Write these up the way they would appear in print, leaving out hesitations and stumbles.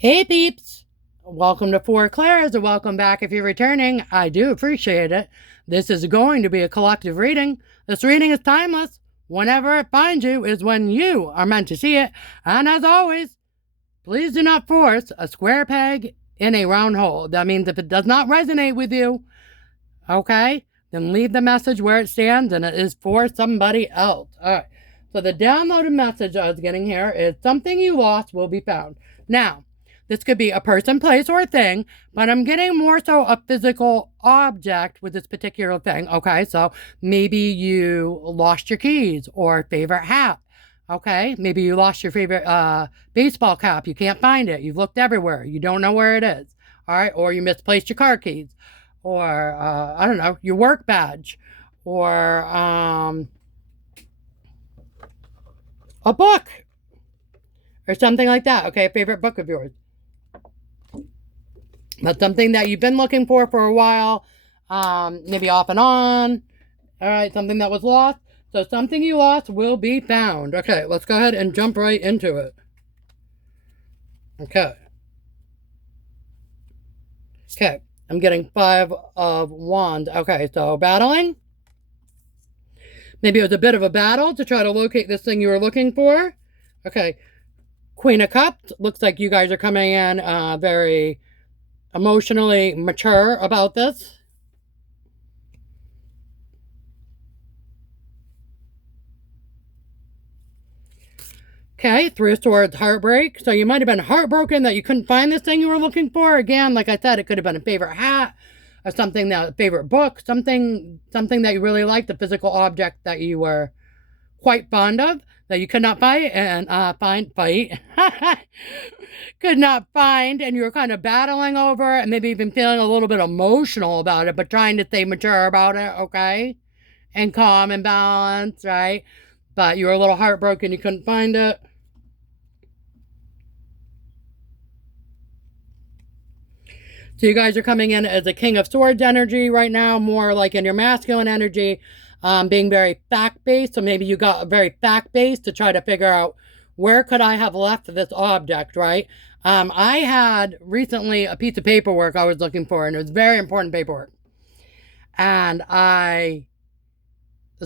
Hey peeps! Welcome to Four Clairs, or welcome back if you're returning. I do appreciate it. This is going to be a collective reading. This reading is timeless. Whenever it finds you is when you are meant to see it. And as always, please do not force a square peg in a round hole. That means if it does not resonate with you, okay, then leave the message where it stands and it is for somebody else. All right. So the downloaded message I was getting here is something you lost will be found. Now, this could be a person, place, or a thing, but I'm getting more so a physical object with this particular thing, okay? So maybe you lost your keys or favorite hat, okay? Maybe you lost your favorite baseball cap. You can't find it. You've looked everywhere. You don't know where it is, all right? Or you misplaced your car keys or, I don't know, your work badge or a book or something like that, okay? A favorite book of yours. But something that you've been looking for a while, maybe off and on, all right, something that was lost. So something you lost will be found. Okay, let's go ahead and jump right into it. Okay. Okay, I'm getting 5 of Wands. Okay, so battling. Maybe it was a bit of a battle to try to locate this thing you were looking for. Okay, Queen of Cups. Looks like you guys are coming in very emotionally mature about this. Okay, Three of Swords, heartbreak. So you might have been heartbroken that you couldn't find this thing you were looking for. Again, like I said, it could have been a favorite hat or something, that favorite book, something that you really liked, a physical object that you were quite fond of that you could not fight and could not find, and you were kind of battling over it and maybe even feeling a little bit emotional about it, but trying to stay mature about it, okay? And calm and balanced, right? But you were a little heartbroken you couldn't find it. So you guys are coming in as a King of Swords energy right now, more like in your masculine energy, being very fact-based. So maybe you got very fact-based to try to figure out where could I have left this object, right? I had recently a piece of paperwork I was looking for, and it was very important paperwork. And I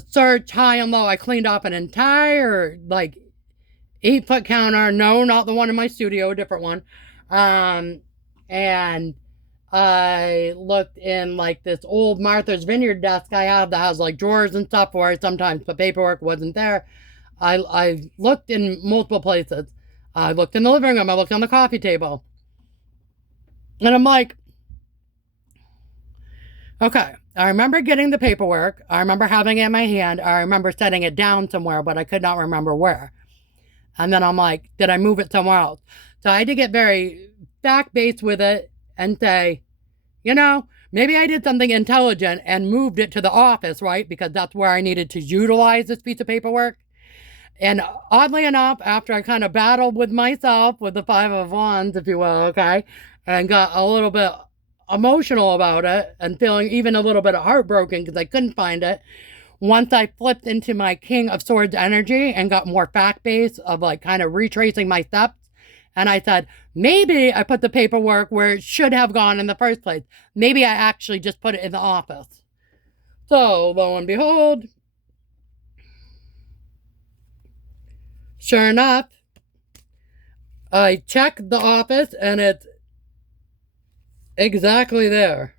searched high and low. I cleaned off an entire, 8-foot counter. No, not the one in my studio, a different one. And I looked in this old Martha's Vineyard desk I have that has drawers and stuff where I sometimes put paperwork, wasn't there. I looked in multiple places. I looked in the living room. I looked on the coffee table. And I'm like, okay, I remember getting the paperwork. I remember having it in my hand. I remember setting it down somewhere, but I could not remember where. And then I'm like, did I move it somewhere else? So I had to get very fact-based with it and say, maybe I did something intelligent and moved it to the office, right? Because that's where I needed to utilize this piece of paperwork. And oddly enough, after I kind of battled with myself with the 5 of Wands, if you will, okay, and got a little bit emotional about it and feeling even a little bit heartbroken because I couldn't find it, once I flipped into my King of Swords energy and got more fact-based of kind of retracing my steps, and I said, maybe I put the paperwork where it should have gone in the first place. Maybe I actually just put it in the office. So, lo and behold, sure enough, I checked the office and it's exactly there.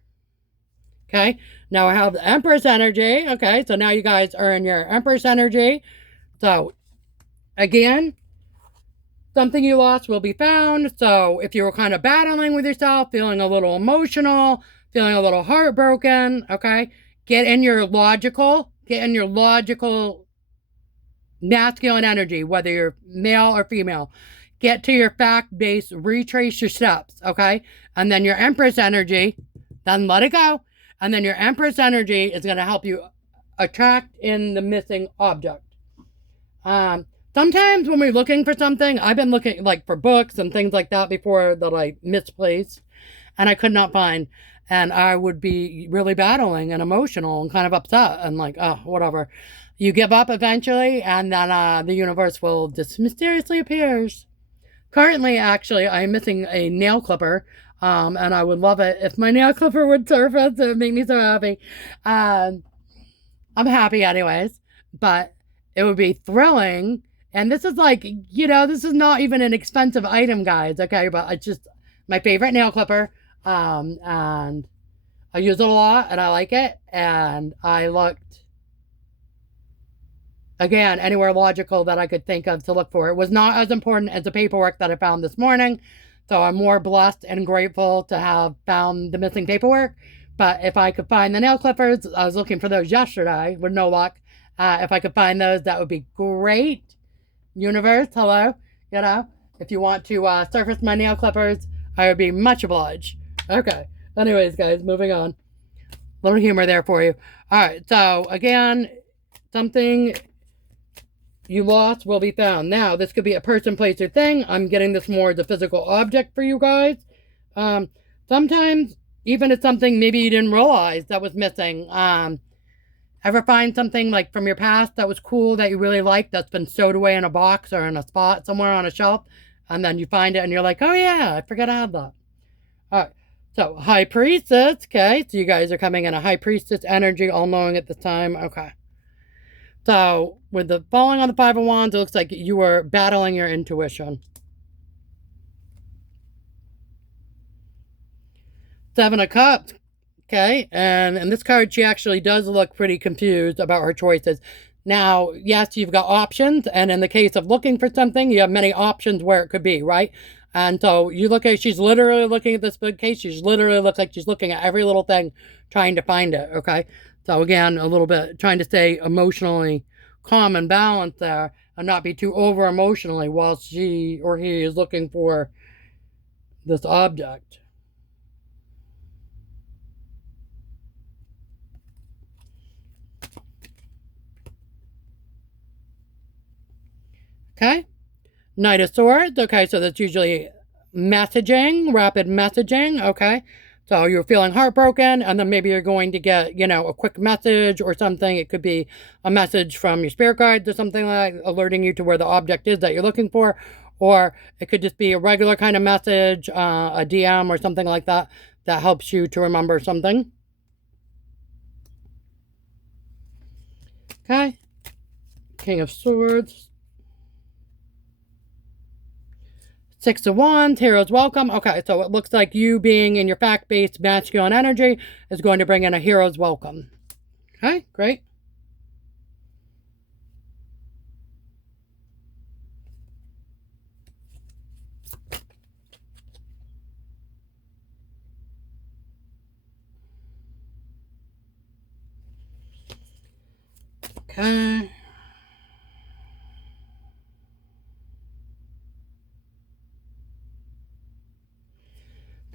Okay, now I have the Empress energy. Okay, so now you guys are in your Empress energy. So, again, something you lost will be found. So if you were kind of battling with yourself, feeling a little emotional, feeling a little heartbroken, okay, get in your logical masculine energy, whether you're male or female. Get to your fact-based, retrace your steps, okay? And then your Empress energy, then let it go. And then your Empress energy is going to help you attract in the missing object. Sometimes when we're looking for something, I've been looking for books and things like that before that I misplaced and I could not find. And I would be really battling and emotional and kind of upset and oh, whatever. You give up eventually and then the universe will just mysteriously appears. Currently, actually, I'm missing a nail clipper, and I would love it if my nail clipper would surface. It would make me so happy. Um, I'm happy anyways, but it would be thrilling. And this is like, this is not even an expensive item, guys. Okay, but it's just my favorite nail clipper. And I use it a lot and I like it. And I looked again anywhere logical that I could think of to look for. It was not as important as the paperwork that I found this morning. So I'm more blessed and grateful to have found the missing paperwork. But if I could find the nail clippers, I was looking for those yesterday with no luck. If I could find those, that would be great. Universe, hello. If you want to surface my nail clippers, I would be much obliged. Okay. Anyways, guys, moving on. A little humor there for you. All right. So, again, something you lost will be found. Now, this could be a person, place, or thing. I'm getting this more as a physical object for you guys. Sometimes, even it's something maybe you didn't realize that was missing. Ever find something like from your past that was cool that you really liked that's been stowed away in a box or in a spot somewhere on a shelf, and then you find it and you're like, oh yeah, I forgot I had that. All right. So, High Priestess. Okay. So, you guys are coming in a High Priestess energy, all knowing at this time. Okay. So, with the falling on the Five of Wands, it looks like you were battling your intuition. Seven of Cups. Okay. And in this card, she actually does look pretty confused about her choices. Now, yes, you've got options. And in the case of looking for something, you have many options where it could be, right? And so you look at, she's literally looking at this big case. She's literally looks like she's looking at every little thing, trying to find it. Okay. So again, a little bit trying to stay emotionally calm and balanced there and not be too over emotionally while she or he is looking for this object. Okay. Knight of Swords. Okay, so that's usually messaging, rapid messaging. Okay. So you're feeling heartbroken, and then maybe you're going to get, a quick message or something. It could be a message from your spirit guides or something like alerting you to where the object is that you're looking for. Or it could just be a regular kind of message, a DM or something like that, that helps you to remember something. Okay. King of Swords. Six of Wands, Hero's Welcome. Okay, so it looks like you being in your fact-based masculine energy is going to bring in a Hero's Welcome. Okay, great. Okay.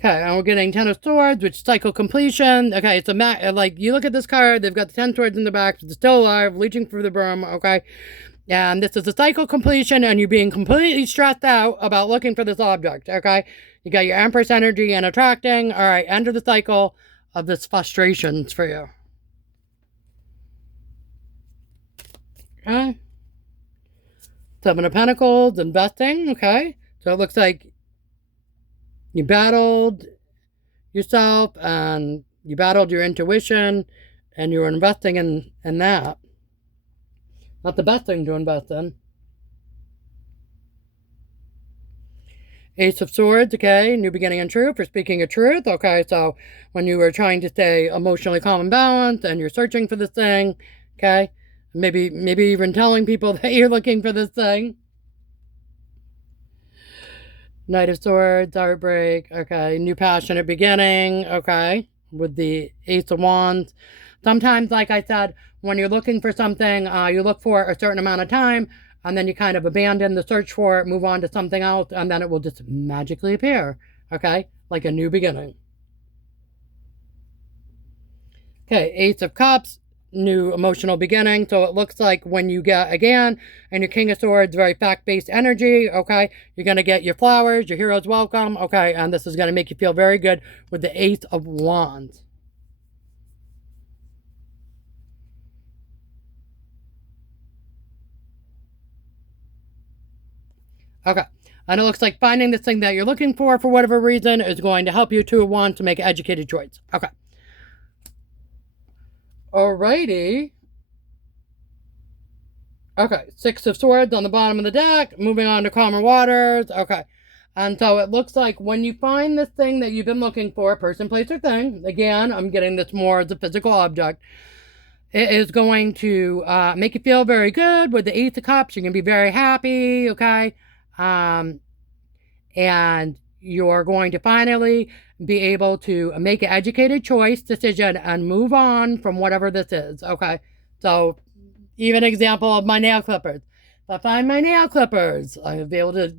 Okay, and we're getting Ten of Swords, which is cycle completion. Okay, it's like, you look at this card, they've got the 10 swords in the back, it's still alive, reaching for the broom, okay? And this is a cycle completion, and you're being completely stressed out about looking for this object, okay? You got your Empress energy and attracting. All right, end of the cycle of this frustrations for you. Okay. Seven of Pentacles, investing, okay? So it looks like you battled yourself and you battled your intuition and you were investing in that. Not the best thing to invest in. Ace of Swords, okay, new beginning and truth, for speaking of truth, okay, so when you were trying to stay emotionally calm and balanced and you're searching for this thing, okay, maybe even telling people that you're looking for this thing. Knight of Swords, heartbreak, okay, new passionate beginning, okay, with the Ace of Wands. Sometimes, like I said, when you're looking for something, you look for a certain amount of time, and then you kind of abandon the search for it, move on to something else, and then it will just magically appear, okay, like a new beginning. Okay, Ace of Cups, new emotional beginning. So it looks like when you get, again, and your King of Swords, very fact-based energy, okay, you're going to get your flowers, your hero's welcome, okay, and this is going to make you feel very good with the Ace of Wands. Okay, And it looks like finding this thing that you're looking for whatever reason, is going to help you to want to make an educated choice. Okay. Alrighty. Okay, Six of Swords on the bottom of the deck. Moving on to calmer waters. Okay. And so it looks like when you find this thing that you've been looking for, person, place, or thing, again, I'm getting this more as a physical object, it is going to make you feel very good. With the Ace of Cups, you're going to be very happy, okay? And you're going to finally be able to make an educated choice, decision, and move on from whatever this is, okay? So, even example of my nail clippers. If I find my nail clippers, I'll be able to,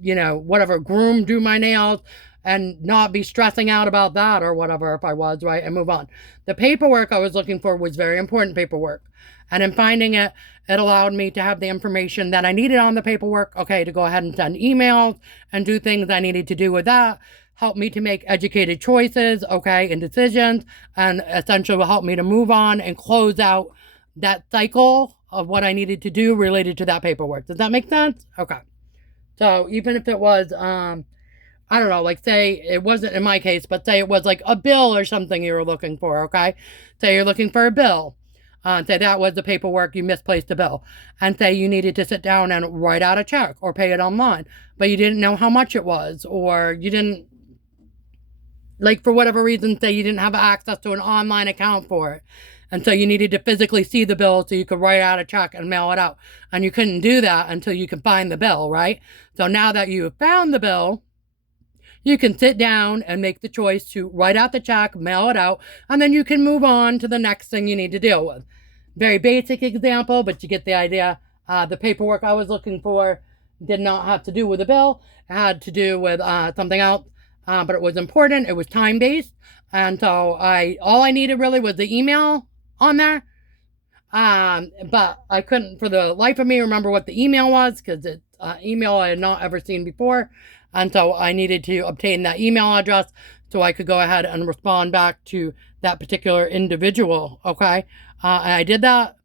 whatever, do my nails and not be stressing out about that or whatever if I was, right, and move on. The paperwork I was looking for was very important paperwork. And in finding it, it allowed me to have the information that I needed on the paperwork, okay, to go ahead and send emails and do things I needed to do with that. Help me to make educated choices, okay, and decisions, and essentially will help me to move on and close out that cycle of what I needed to do related to that paperwork. Does that make sense? Okay. So even if it was, I don't know, like say it wasn't in my case, but say it was like a bill or something you were looking for, okay? Say you're looking for a bill. Say that was the paperwork, you misplaced a bill. And say you needed to sit down and write out a check or pay it online, but you didn't know how much it was, or you didn't, like for whatever reason, say you didn't have access to an online account for it. And so you needed to physically see the bill so you could write out a check and mail it out. And you couldn't do that until you could find the bill, right? So now that you have found the bill, you can sit down and make the choice to write out the check, mail it out, and then you can move on to the next thing you need to deal with. Very basic example, but you get the idea. The paperwork I was looking for did not have to do with the bill. It had to do with something else, but it was important. It was time-based. And so all I needed really was the email on there. But I couldn't for the life of me remember what the email was, because it's email I had not ever seen before. And so I needed to obtain that email address so I could go ahead and respond back to that particular individual, okay? And I did that,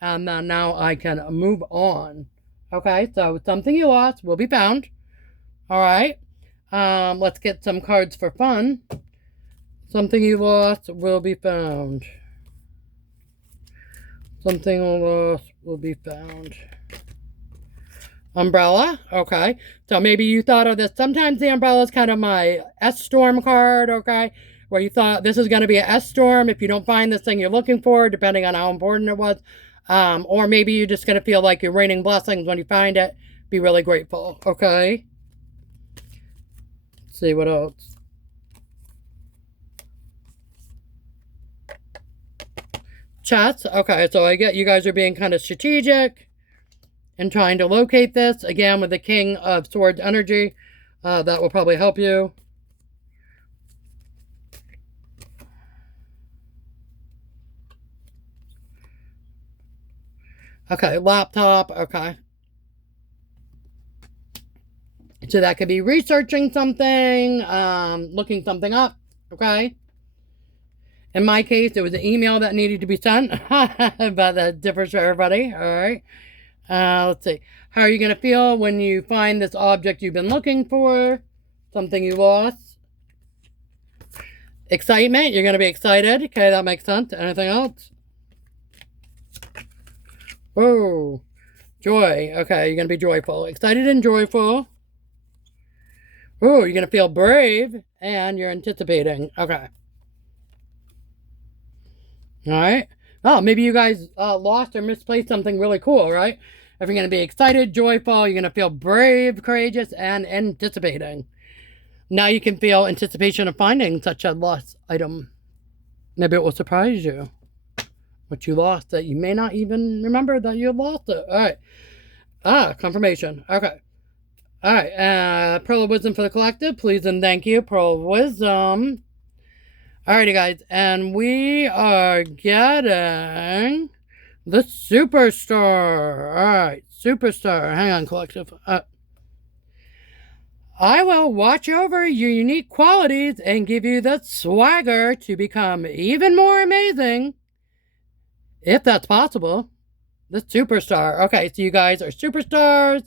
and then now I can move on. Okay, so something you lost will be found. All right, let's get some cards for fun. Something you lost will be found. Something you lost will be found. Umbrella, okay. So maybe you thought of this. Sometimes the umbrella is kind of my S-storm card, okay, where you thought this is going to be an S-storm if you don't find this thing you're looking for, depending on how important it was. Or maybe you're just going to feel like you're raining blessings when you find it. Be really grateful, okay? Let's see what else. Chess, okay, so I get you guys are being kind of strategic and trying to locate this. Again, with the King of Swords energy, that will probably help you. Okay, laptop, okay. So that could be researching something, looking something up, okay? In my case, it was an email that needed to be sent, but that differs for everybody, all right? Let's see. How are you going to feel when you find this object you've been looking for? Something you lost? Excitement. You're going to be excited. Okay, that makes sense. Anything else? Whoa. Joy. Okay, you're going to be joyful. Excited and joyful. Oh, you're going to feel brave. And you're anticipating. Okay. All right. Oh, maybe you guys lost or misplaced something really cool, right? If you're going to be excited, joyful, you're going to feel brave, courageous, and anticipating. Now you can feel anticipation of finding such a lost item. Maybe it will surprise you. What you lost that you may not even remember that you lost it. All right. Confirmation. Okay. All right. Pearl of Wisdom for the collective. Please and thank you. Pearl of Wisdom. Alrighty, guys, and we are getting the Superstar. Alright, Superstar. Hang on, collective. I will watch over your unique qualities and give you the swagger to become even more amazing, if that's possible. The Superstar. Okay, so you guys are superstars,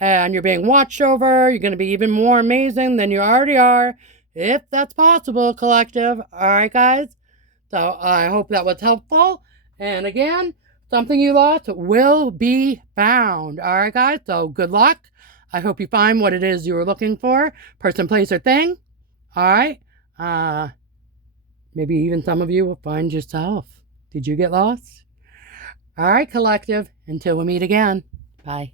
and you're being watched over. You're going to be even more amazing than you already are, if that's possible, collective. All right, guys? So I hope that was helpful. And again, something you lost will be found. All right, guys? So good luck. I hope you find what it is you were looking for. Person, place, or thing. All right? Maybe even some of you will find yourself. Did you get lost? All right, collective. Until we meet again. Bye.